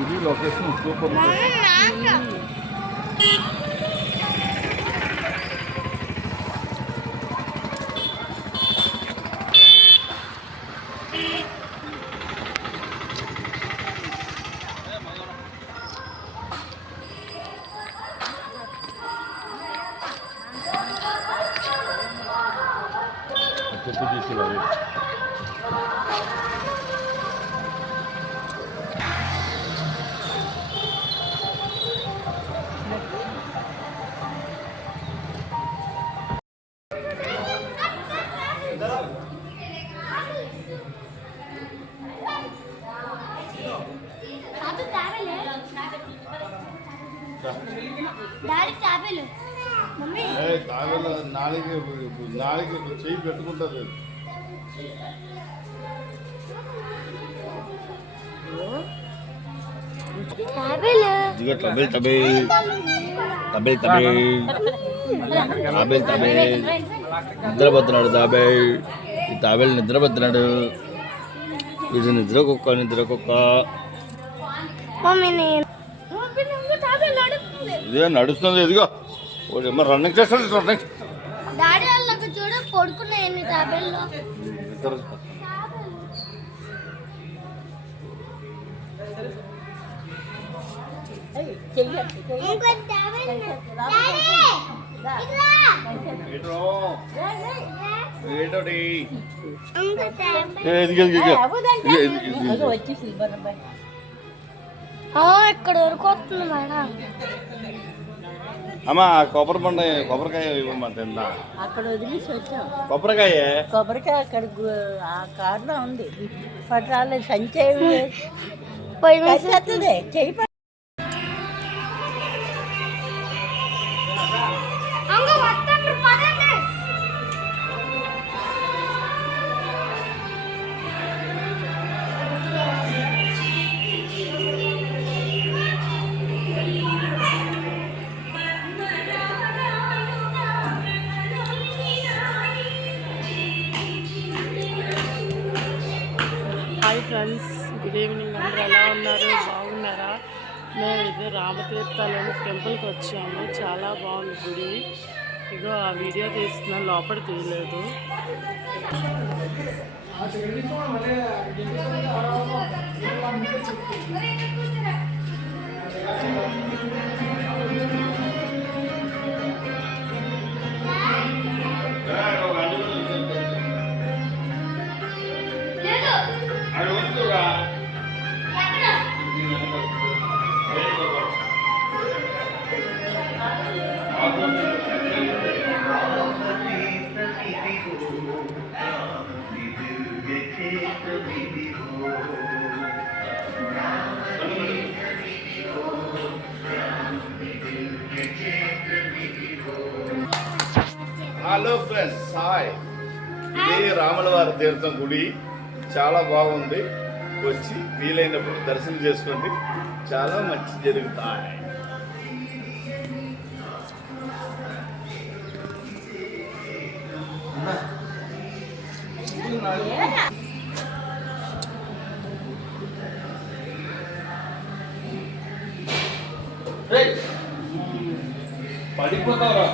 ఇది location super. చెప్పు తీసుకెళ్ళాలి. నాలుగు చెయ్యి పెట్టుకుంటుంది. నిద్రపోతున్నాడు తాబేల్. ఈ తాబేలు నిద్రపోతున్నాడు. ఇది నిద్ర కుక్క. ఇదే నడుస్తుంది. ఇదిగో రన్నింగ్ చేస్తాడు. చూడు పడుకున్నాయి తాబేల్లో. ఇక్కడ వరకు వస్తుంది మేడం. అమ్మా కొబ్బరికాయ ఇవ్వమ్మా తిందా. అక్కడ వదిలేసి వచ్చాం. కొబ్బరికాయ అక్కడ ఆ కారులో ఉంది. పట్టాలి సంచే చెయ్యి. Hi friends, good evening. అందరూ ఎలా ఉన్నారు? బాగున్నారా? మేము ఇది రామతీర్థాలని టెంపుల్కి వచ్చాము. చాలా బాగుంది గుడి. ఇగో ఆ వీడియో తీస్తున్నాను, లోపల తీయలేదు. Hello friends, hi. ఇది రాములవారి తీర్థం గుడి. చాలా బాగుంది. వచ్చి వీలైనప్పుడు దర్శనం చేసుకోండి. చాలా మంచి జరుగుతాయి. పడిపోతారా?